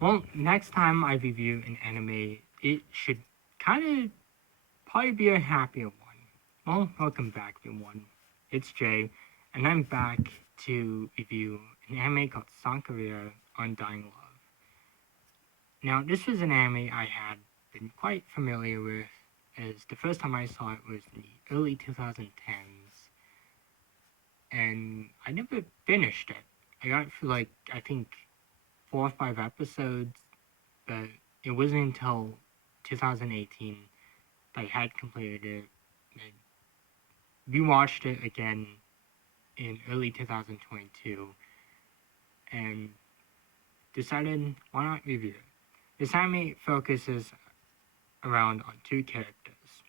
Well, next time I review an anime, it should kind of probably be a happier one. Well, welcome back, everyone. It's Jay, and I'm back to review an anime called Sankarea Undying Love. Now, this was an anime I had been quite familiar with, as the first time I saw it was in the early 2010s, and I never finished it. I got through I think 4 or 5 episodes, but it wasn't until 2018 that I had completed it. I rewatched it again in early 2022 and decided why not review it. This anime focuses around on two characters.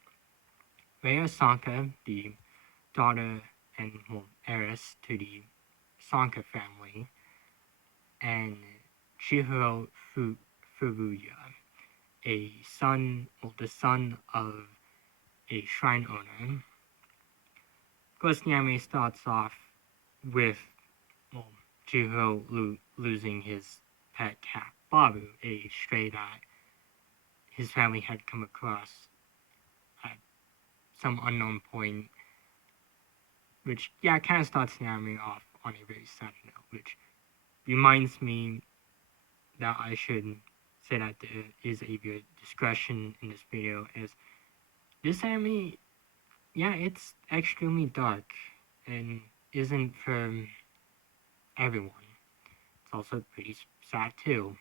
Rhea Sanka, the daughter and heiress to the Sanka family, and Chihiro Furuya, the son of a shrine owner. Of course, the anime starts off with well, Chihiro losing his pet cat, Babu, a stray that his family had come across at some unknown point, which, yeah, kind of starts the anime off on a very sad note, which reminds me that I should say that there is a viewer discretion in this video, as this anime, yeah, it's extremely dark and isn't for everyone. It's also pretty sad too.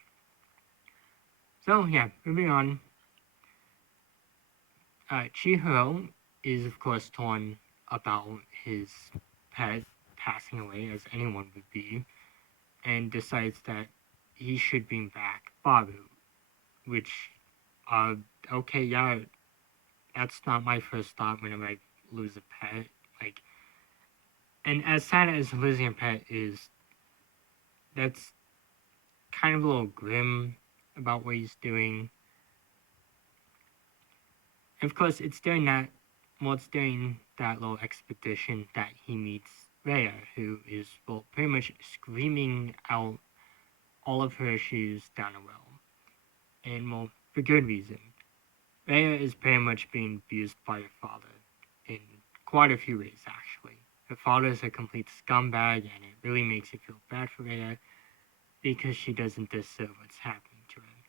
So yeah, moving on. Chihiro is of course torn about his pet passing away, as anyone would be, and decides that he should bring back Babu, which, uh, okay, yeah, that's not my first thought whenever I lose a pet. Like, and as sad as losing a pet is, that's kind of a little grim about what he's doing. And of course, it's during that little expedition that he meets Rhea, who is, well, pretty much screaming out all of her issues down a well. And, well, for good reason. Rhea is pretty much being abused by her father in quite a few ways, actually. Her father is a complete scumbag, and it really makes you feel bad for Rhea because she doesn't deserve what's happening to her.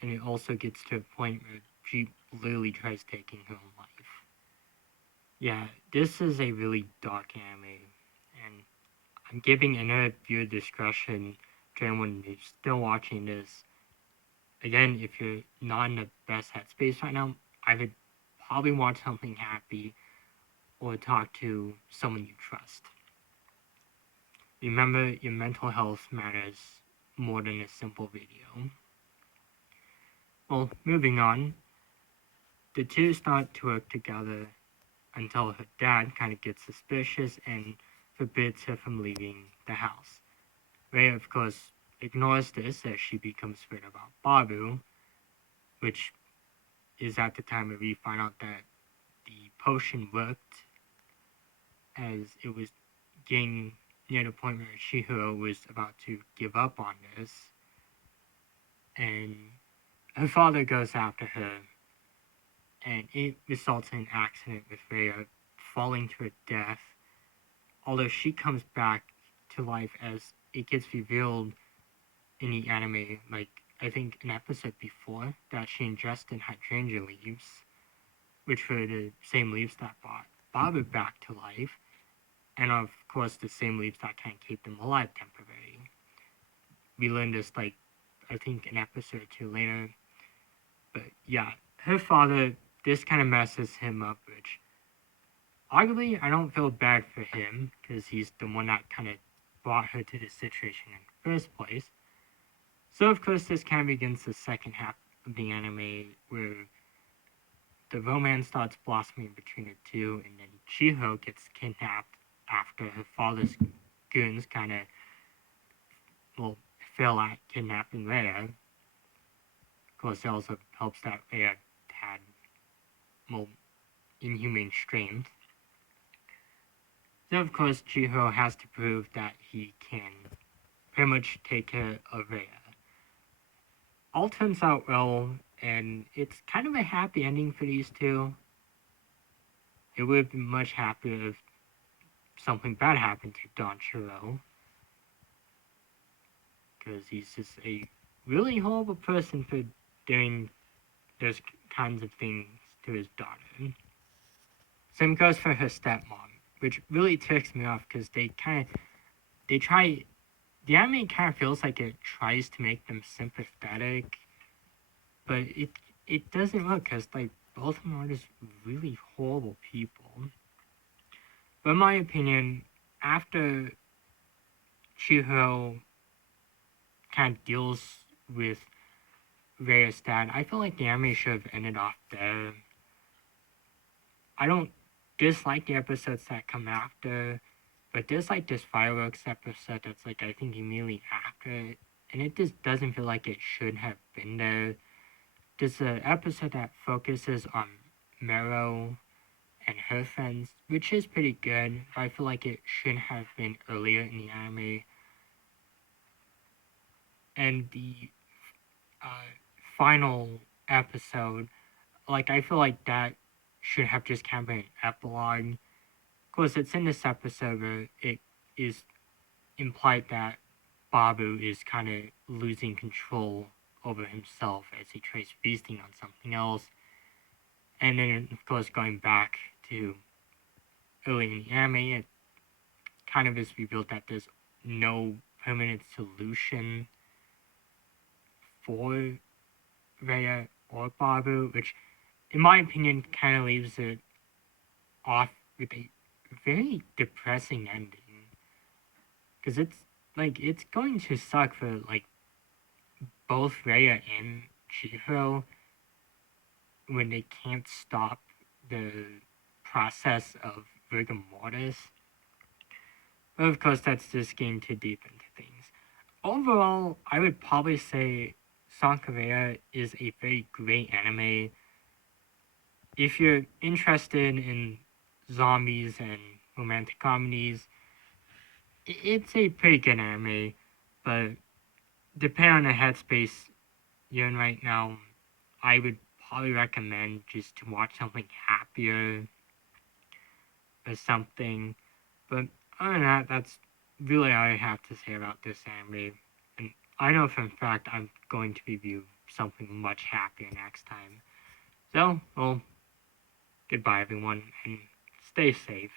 And it also gets to a point where she literally tries taking her own life. Yeah, this is a really dark anime, and I'm giving inner viewer discretion to anyone who's still watching this. Again, if you're not in the best headspace right now, I would probably watch something happy or talk to someone you trust. Remember, your mental health matters more than a simple video. Well, moving on, the two start to work together until her dad kind of gets suspicious and forbids her from leaving the house. Rhea, of course, ignores this as she becomes scared about Babu, which is at the time where we find out that the potion worked, as it was getting near the point where Chihiro was about to give up on this, and her father goes after her, and it results in an accident with Rhea falling to her death, although she comes back to life as it gets revealed in the anime, like, I think an episode before, that she ingested hydrangea leaves, which were the same leaves that brought Babu back to life, and of course the same leaves that can keep them alive temporarily. We learned this, like, I think an episode or two later, but yeah, her father, this kind of messes him up, which, arguably, I don't feel bad for him, because he's the one that kind of brought her to this situation in the first place. So, of course, this kind of begins the second half of the anime, where the romance starts blossoming between the two, and then Chihiro gets kidnapped after her father's goons kind of, well, fail at kidnapping Rhea. Of course, it also helps that Rhea had, well, inhumane strength. So, of course, Chihiro has to prove that he can pretty much take care of Rhea. all turns out well, and it's kind of a happy ending for these two. It would have been much happier if something bad happened to Don Chiro, because he's just a really horrible person for doing those kinds of things to his daughter. Same goes for her stepmom, which really ticks me off because they try, the anime kind of feels like it tries to make them sympathetic, but it doesn't work because like both of them are just really horrible people. But in my opinion, after Chihiro kind of deals with Rhea's dad, I feel like the anime should have ended off there. I don't dislike the episodes that come after, but there's like this fireworks episode that's like I think immediately after it, and it just doesn't feel like it should have been there. There's an episode that focuses on Mero and her friends, which is pretty good, but I feel like it should have been earlier in the anime. And the uh, final episode, like I feel like that should have just kind of been an epilogue. Of course, it's in this episode where it is implied that Babu is kind of losing control over himself as he tries feasting on something else. And then, of course, going back to early in the anime, it kind of is revealed that there's no permanent solution for Rhea or Babu, which, in my opinion, kind of leaves it off with a very depressing ending. Because it's going to suck for, like, both Rhea and Chihiro when they can't stop the process of rigor mortis. But of course, that's just getting too deep into things. Overall, I would probably say Sankarea is a very great anime. If you're interested in zombies and romantic comedies, it's a pretty good anime. But depending on the headspace you're in right now, I would probably recommend just to watch something happier or something. But other than that, that's really all I have to say about this anime. And I know for a fact I'm going to review something much happier next time. So, well, goodbye everyone, and stay safe.